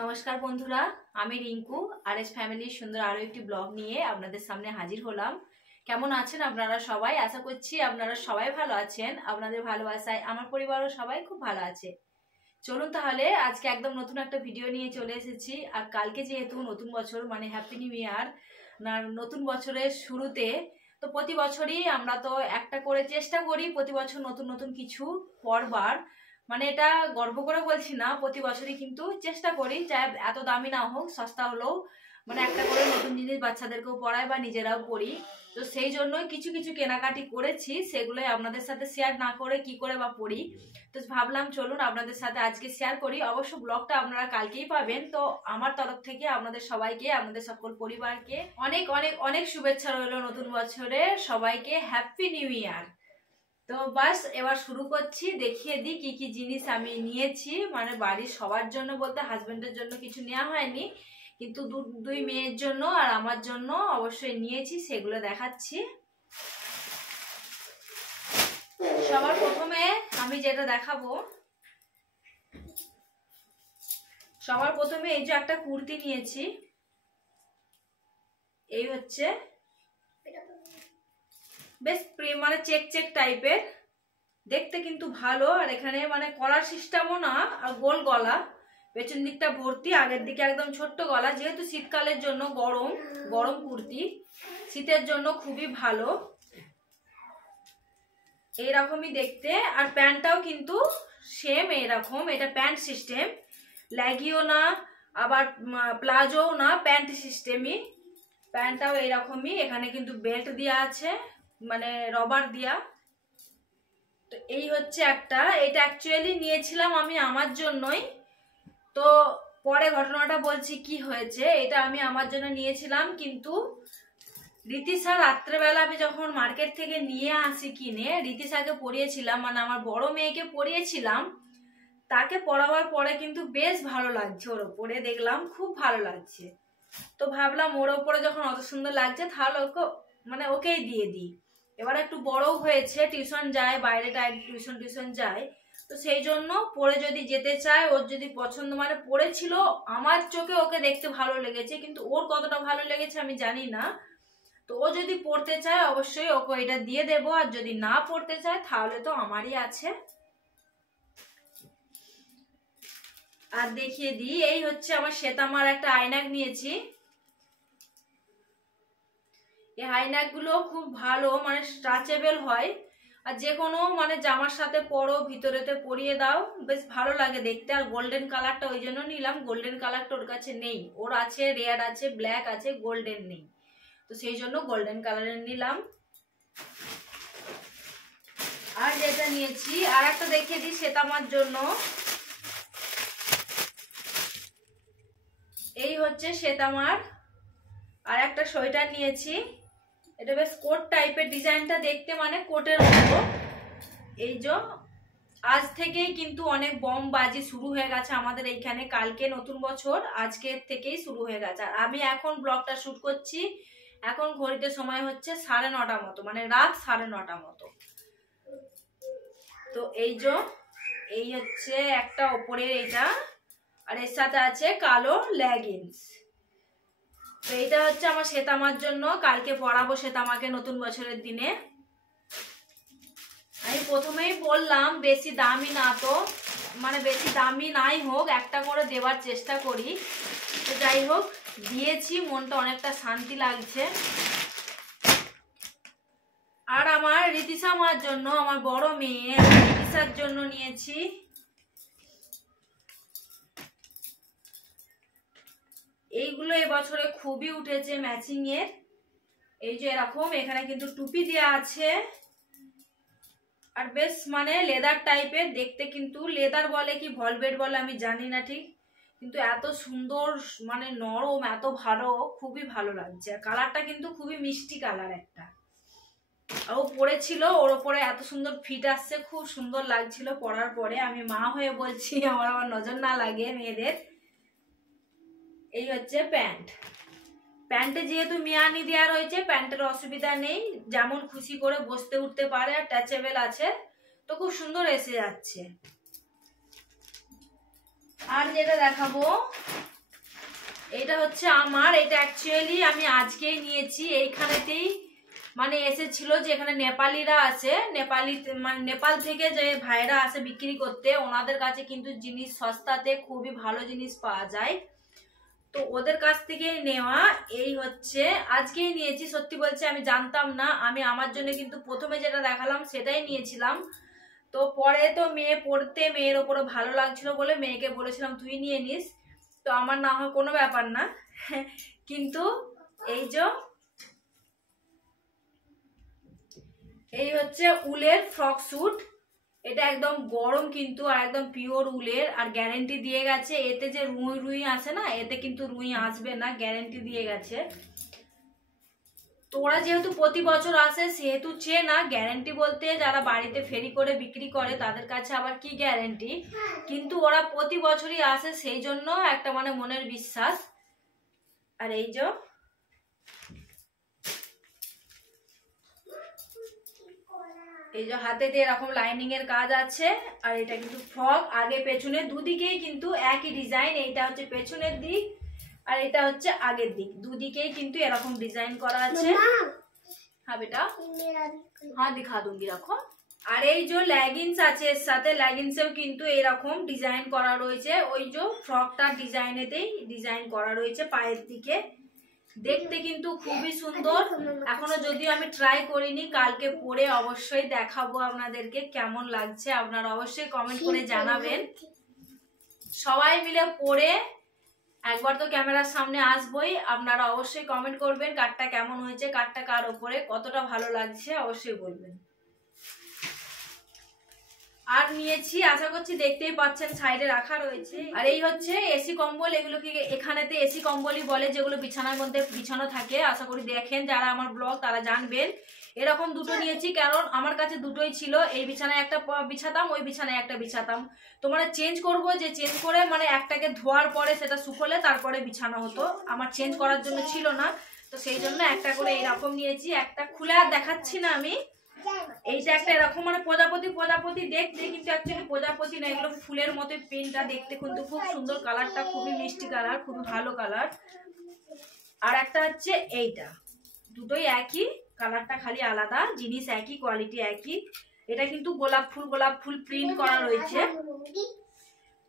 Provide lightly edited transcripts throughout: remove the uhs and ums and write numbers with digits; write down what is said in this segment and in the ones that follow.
নমস্কার বন্ধুরা, আমি রিঙ্কু আরএস ফ্যামিলির সুন্দর আরো একটি ব্লগ নিয়ে আপনাদের সামনে হাজির হলাম। কেমন আছেন আপনারা সবাই? আশা করছি আপনারা সবাই ভালো আছেন। আপনাদের ভালোবাসায় আমার পরিবারও সবাই খুব ভালো আছে। চলুন তাহলে আজকে একদম নতুন একটা ভিডিও নিয়ে চলে এসেছি। আর কালকে যেহেতু নতুন বছর, মানে হ্যাপি নিউ ইয়ার, নতুন বছরের শুরুতে তো প্রতি বছরই আমরা তো একটা করে চেষ্টা করি প্রতি বছর নতুন নতুন কিছু করবার। মানে এটা গর্ব করে বলছি না, প্রতি বছরই কিন্তু চেষ্টা করি, চাই এত দামি না হোক, সস্তা হলেও মানে একটা করে নতুন জিনিস বাচ্চাদেরকেও পড়াই বা নিজেরাও পড়ি। তো সেই জন্যই কিছু কিছু কেনাকাটি করেছি, সেগুলোই আপনাদের সাথে শেয়ার না করে কি করে বা পড়ি। তো ভাবলাম চলুন আপনাদের সাথে আজকে শেয়ার করি। অবশ্য ব্লগটা আপনারা কালকেই পাবেন। তো আমার তরফ থেকে আপনাদের সবাইকে, আপনাদের সকল পরিবারকে অনেক অনেক অনেক শুভেচ্ছা রইল নতুন বছরে। সবাইকে হ্যাপি নিউ ইয়ার। তো বাস এবার শুরু করছি, দেখিয়ে দিই কি কি জিনিস আমি নিয়েছি। মানে বাড়ির সবার জন্য বলতে হাজবেন্ডের জন্য কিছু নেওয়া হয়নি, কিন্তু দুই মেয়ের জন্য আর আমার জন্য অবশ্যই নিয়েছি, সেগুলো দেখাচ্ছি। সবার প্রথমে আমি যেটা দেখাবো, সবার প্রথমে এই যে একটা কুর্তি নিয়েছি। এই হচ্ছে বেশ মানে চেক চেক টাইপের, দেখতে কিন্তু ভালো। আর এখানে মানে কলার সিস্টেমও না, আর গোল গলা, পেছন দিকটা ভর্তি, আগের দিকে একদম ছোট্ট গলা। যেহেতু শীতকালের জন্য গরম গরম কুর্তি, শীতের জন্য খুবই ভালো। এইরকমই দেখতে। আর প্যান্টটাও কিন্তু সেম এরকম, এটা প্যান্ট সিস্টেম, ল্যাগিও না আবার প্লাজোও না, প্যান্ট সিস্টেমই। প্যান্টটাও এরকমই, এখানে কিন্তু বেল্ট দেওয়া আছে, মানে রবার দেওয়া। তো এই হচ্ছে একটা, এটা অ্যাকচুয়ালি নিয়েছিলাম আমি আমার জন্যই। তো পরে ঘটনাটা বলছি কি হয়েছে। এটা আমি আমার জন্য নিয়েছিলাম, কিন্তু রীতিশা রাত্রেবেলা আমি যখন মার্কেট থেকে নিয়ে আসি কিনে, রীতিশাকে পরিয়েছিলাম, মানে আমার বড় মেয়েকে পরিয়েছিলাম। তাকে পরাবার পরে কিন্তু বেশ ভালো লাগছে, ওর ওপরে দেখলাম খুব ভালো লাগছে। তো ভাবলাম ওর ওপরে যখন অত সুন্দর লাগছে তাহলে ওকে ওকেই দিয়ে দিই। এবার একটু বড়ও হয়েছে, টিউশন যায়, বাইরে টিউশন যায়। তো সেই জন্য পরে যদি যেতে চায়, ওর যদি পছন্দ, মানে পড়েছিল আমার চোখে ওকে দেখতে ভালো লেগেছে, কিন্তু ওর কতটা ভালো লেগেছে আমি জানি না। তো ও যদি পড়তে চায় অবশ্যই ওকে এটা দিয়ে দেবো, আর যদি না পড়তে চায় তাহলে তো আমারই আছে। আর দেখিয়ে দিই, এই হচ্ছে আমার শ্বেতামার একটা আয়নাক নিয়েছি। এই আয়নাক গুলো খুব ভালো, মানে স্ট্রেচেবল হয়, আর যে কোনো মানে জামার সাথে পরো, ভিতরেতে পরিয়ে দাও, বেশ ভালো লাগে দেখতে। আর গোল্ডেন কালারটা ওই জন্য নিলাম, গোল্ডেন কালারটা ওর কাছে নেই, ওর আছে রেড আছে, ব্ল্যাক আছে, গোল্ডেন নেই। তো সেই জন্য গোল্ডেন কালারের নিলাম। আর যেটা নিয়েছি, আর একটা দেখিয়ে দিই শ্বেতামার জন্য। এই হচ্ছে শ্বেতামার আর একটা সোয়েটার নিয়েছি। এটা বেশ কোট টাইপের, ডিজাইনটা দেখতে মানে কোটের মতো। এই যে আজ থেকেই কিন্তু অনেক বম বাজি শুরু হয়ে গেছে আমাদের এইখানে। কালকে নতুন বছর, আজকের থেকেই শুরু হয়ে গেছে। আর আমি এখন ব্লগটা শুট করছি, এখন ঘড়িতে সময় হচ্ছে 9:30 মতো, মানে রাত 9:30 মতো। তো এই হচ্ছে একটা ওপরের এইটা, আর এর সাথে আছে কালো লেগিংস। তো এইটা হচ্ছে আমার শ্বেতামার জন্য, কালকে পরাবো শ্বেতামাকে নতুন বছরের দিনে। আমি প্রথমেই বললাম বেশি দামি না, তো মানে বেশি দামি নাই হোক, একটা করে দেওয়ার চেষ্টা করি। তো যাই হোক, দিয়েছি, মনটা অনেকটা শান্তি লাগছে। আর আমার রীতিশা মার জন্য, আমার বড় মেয়ে রীতিশার জন্য নিয়েছি এইগুলো। এবছরে খুবই উঠেছে ম্যাচিং এর। এই যে এরকম, এখানে কিন্তু টুপি দেওয়া আছে, আর বেশ মানে লেদার টাইপের দেখতে, কিন্তু লেদার বলে কি ভলভেট বলে আমি জানি না ঠিক, কিন্তু এত সুন্দর, মানে নরম, এত ভালো, খুবই ভালো লাগছে। আর কালারটা কিন্তু খুবই মিষ্টি কালার একটা। ও পরেছিল, ওর ওপরে এত সুন্দর ফিট আসছে, খুব সুন্দর লাগছিল পরার পরে। আমি মা হয়ে বলছি, আমার নজর না লাগে মেয়েদের। এই হচ্ছে প্যান্ট। প্যান্টে যেহেতু মিয়ানি দেওয়া রয়েছে, প্যান্টের অসুবিধা নেই, যেমন খুশি করে বসতে উঠতে পারে, আর ট্যাচেবল আছে, তো খুব সুন্দর এসে যাচ্ছে। আর যেটা দেখাবো এটা হচ্ছে আমার, এটা অ্যাকচুয়ালি আমি আজকেই নিয়েছি। এইখানেতেই মানে এসেছিল যে এখানে নেপালিরা আছে, মানে নেপাল থেকে যে ভাইরা আসে বিক্রি করতে, ওনাদের কাছে কিন্তু জিনিস সস্তাতে খুবই ভালো জিনিস পাওয়া যায়। তো ওদের কাছ থেকে নেওয়া এই হচ্ছে, আজকেই নিয়েছি। সত্যি বলছি আমি জানতাম না, আমি আমার জন্য কিন্তু প্রথমে যেটা দেখালাম সেটাই নিয়েছিলাম। তো পরে তো মেয়ে পড়তে, মেয়ের ওপরে ভালো লাগছিল বলে মেয়েকে বলেছিলাম তুই নিয়ে নিস। তো আমার না হয় কোনো ব্যাপার না, কিন্তু এই হচ্ছে উলের ফ্রক স্যুট। এটা একদম গরম কিন্তু, আর একদম পিওর উলের, আর গ্যারেন্টি দিয়ে গেছে। এতে যে রুই রুই আসে না, এতে কিন্তু রুই আসবে না, গ্যারেন্টি দিয়ে গেছে। তো ওরা যেহেতু প্রতি বছর আসে সেহেতু চেনা, গ্যারেন্টি বলতে যারা বাড়িতে ফেরি করে বিক্রি করে তাদের কাছে আবার কি গ্যারেন্টি, কিন্তু ওরা প্রতি বছরই আসে, সেই জন্য একটা মানে মনের বিশ্বাস। আর এই যে হাতে দিয়ে এরকম লাইনিং এর কাজ আছে, আর এটা কিন্তু ফ্রক, আগে পেছনে দুদিকেই কিন্তু একই ডিজাইন। এইটা হচ্ছে পেছনের দিক আর এটা হচ্ছে আগের দিক, দুদিকেই কিন্তু এরকম ডিজাইন করা আছে। হ্যাঁ বেটা, হ্যাঁ দিখা दूंगी, রাখো। আর এই যে লেগিংস আছে এর সাথে, লেগিংসেও কিন্তু এরকম ডিজাইন করা রয়েছে, ওই যে ফ্রকটার ডিজাইনেতেই ডিজাইন করা রয়েছে পায়ের দিকে। দেখতে কিন্তু খুবই সুন্দর। এখনো যদিও আমি ট্রাই করিনি, কালকে পরে অবশ্যই দেখাবো আপনাদেরকে কেমন লাগছে। আপনারা অবশ্যই কমেন্ট করে জানাবেন। সবাই মিলে পরে একবার তো ক্যামেরার সামনে আসবোই, আপনারা অবশ্যই কমেন্ট করবেন কারটা কেমন হয়েছে, কারটা কার ওপরে কতটা ভালো লাগছে অবশ্যই বলবেন। আর নিয়েছি, আশা করছি দেখতেই পাচ্ছেন সাইডে রাখা রয়েছে। আর এই হচ্ছে এসি কম্বল, এগুলোকে এখানেতে এসি কম্বলই বলে, যেগুলো বিছানার মধ্যে বিছানো থাকে। আশা করি দেখেন যারা আমার ব্লগ তারা জানবেন। এরকম দুটো নিয়েছি কারণ আমার কাছে দুটোই ছিল, এই বিছানায় একটা বিছাতাম, ওই বিছানায় একটা বিছাতাম। তো মানে চেঞ্জ করবো, যে চেঞ্জ করে মানে একটাকে ধোয়ার পরে সেটা শুকোলে তারপরে বিছানো হতো, আমার চেঞ্জ করার জন্য ছিল না। তো সেই জন্য একটা করে এরকম নিয়েছি। একটা খুলে আর দেখাচ্ছি না আমি। এইটা একটা এরকম মানে প্রজাপতি প্রজাপতি দেখতে, কিন্তু অ্যাকচুয়ালি প্রজাপতি না, এগুলো ফুলের মতো প্রিন্টটা দেখতে কিন্তু খুব সুন্দর, কালারটা খুবই মিষ্টি কালার, খুবই ভালো কালার। আর একটা হচ্ছে এইটা, দুটোই একই কালারটা, খালি আলাদা, জিনিস একই, কোয়ালিটি একই। এটা কিন্তু গোলাপ ফুল প্রিন্ট করা রয়েছে।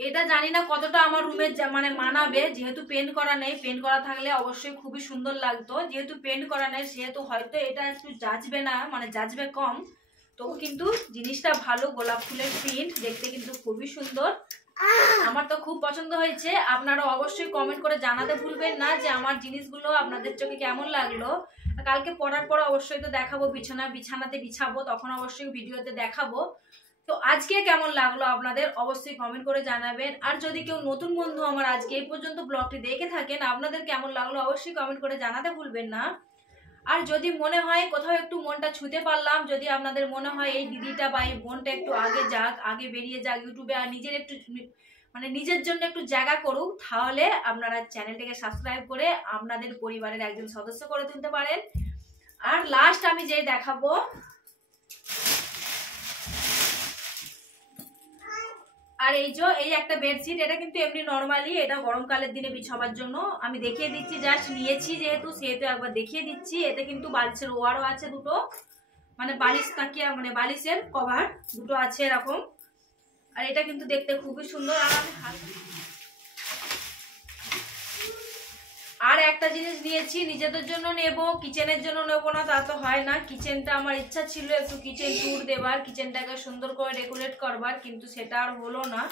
এটা জানি না কতটা আমার রুমে মানে মানাবে, যেহেতু পেন্ট করা নেই। পেন্ট করা থাকলে অবশ্যই খুবই সুন্দর লাগতো, যেহেতু পেন্ট করা নেই সেহেতু হয়তো এটা একটু জাজবে না, মানে জাজবে কম। তবু কিন্তু জিনিসটা ভালো, গোলাপ ফুলের প্রিন্ট দেখতে কিন্তু খুবই সুন্দর, আমার তো খুব পছন্দ হয়েছে। আপনারা অবশ্যই কমেন্ট করে জানাতে ভুলবেন না যে আমার জিনিসগুলো আপনাদের চোখে কেমন লাগলো। কালকে পরার পর অবশ্যই তো দেখাবো, বিছানাতে বিছাবো, তখন অবশ্যই ভিডিওতে দেখাবো। তো আজকে কেমন লাগলো আপনাদের অবশ্যই কমেন্ট করে জানাবেন। আর যদি কেউ নতুন বন্ধু আমার আজকে এই পর্যন্ত ব্লগটি দেখে থাকেন, আপনাদের কেমন লাগলো অবশ্যই কমেন্ট করে জানাতে ভুলবেন না। আর যদি মনে হয় কোথাও একটু মনটা ছুঁতে পারলাম, যদি আপনাদের মনে হয় এই দিদিটা বা এই বোনটা একটু আগে যাক, আগে বেরিয়ে যাক ইউটিউবে, আর নিজের একটু মানে নিজের জন্য একটু জায়গা করুক, তাহলে আপনারা চ্যানেলটাকে সাবস্ক্রাইব করে আপনাদের পরিবারের একজন সদস্য করে তুলতে পারেন। আর লাস্ট আমি যে দেখাবো, আর এই একটা বেডশিট, এটা কিন্তু এমনি নরমালি, এটা গরমকালের দিনে বিছাবার জন্য আমি দেখিয়ে দিচ্ছি, জাস্ট নিয়েছি যেহেতু সেহেতু একবার দেখিয়ে দিচ্ছি। এতে কিন্তু বালিশের ওয়ারও আছে দুটো, মানে বালিশ তাকিয়া মানে বালিশের কভার দুটো আছে এরকম। আর এটা কিন্তু দেখতে খুবই সুন্দর। আর একটা জিনিস নিয়েছি, নিজেদের জন্য নেব, কিচেনের জন্য নেবো না তা তো হয় না। কিচেনটা আমার ইচ্ছা ছিল একটু কিচেন ট্যুর দেবার, কিচেনটাকে সুন্দর করে ডেকোরেট করবার, কিন্তু সেটা আর হলো না।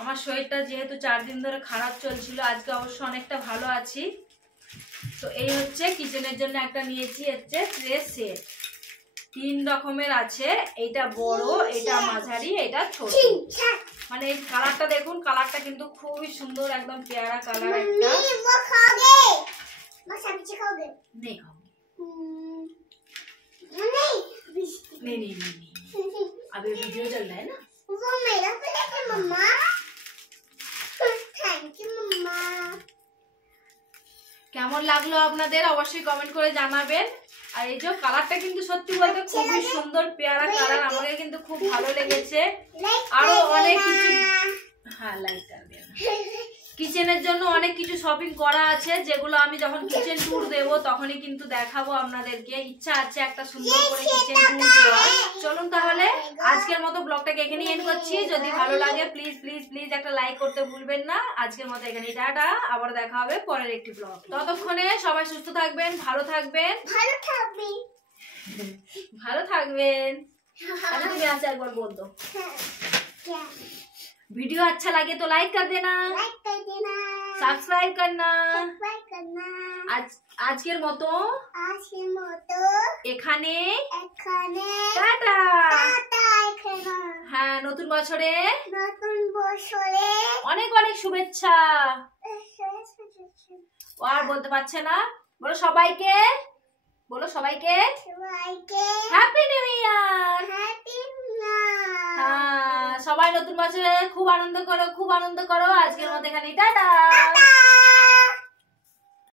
আমার শরীরটা যেহেতু 4 দিন ধরে খারাপ চলছিল, আজকে অবশ্য অনেকটা ভালো আছি। তো এই হচ্ছে কিচেনের জন্য একটা নিয়েছি, হচ্ছে ট্রে সেট, 3 রকমের আছে, এইটা বড়, এটা মাঝারি, এটা ছোট। মানে এই কালারটা দেখুন, কালারটা কিন্তু খুবই সুন্দর, একদম পেয়ারা কালার একটা। अभी वीडियो चल रहा है ना, वो मेरा प्लेट है मम्मा। थैंक यू मम्मा। কেমন লাগলো আপনাদের অবশ্যই কমেন্ট করে জানাবেন। আর এই যে কালারটা কিন্তু সত্যি বলতে খুবই সুন্দর, পেয়ারা কালার, আমাকে কিন্তু খুব ভালো লেগেছে। আরো অনেক কিছু, হ্যাঁ লাইক कर देना। কিচেনের জন্য অনেক কিছু শপিং করা আছে, যেগুলো আমি যখন কিচেন ট্যুর দেব তখনই কিন্তু দেখাবো আপনাদেরকে। ইচ্ছা আছে একটা সুন্দর করে কিচেন ট্যুর দেওয়ার। চলুন তাহলে আজকের মতো ব্লগটাকে এখানেই এন্ড করছি। যদি ভালো লাগে প্লিজ প্লিজ প্লিজ একটা লাইক করতে ভুলবেন না। আজকের মতো এখানেই টাটা, আবার দেখা হবে পরের একটি ব্লগ। ততক্ষণে সবাই সুস্থ থাকবেন, ভালো থাকবেন, ভালো থাকবেন। আচ্ছা তুমি আজ একবার বল दो। वीडियो अच्छा लगे तो लाइक कर देना, सब्सक्राइब करना। আজকের মতো এখানে টাটা। হ্যাঁ নতুন বছরে অনেক অনেক শুভেচ্ছা। ও আর বলতে পারছে না, বলো সবাইকে, বলো সবাইকে হ্যাপি নিউ ইয়ার। হ্যাঁ সবাই নতুন বছরে খুব আনন্দ করো, খুব আনন্দ করো। আজকের মতো এখানে টাটা।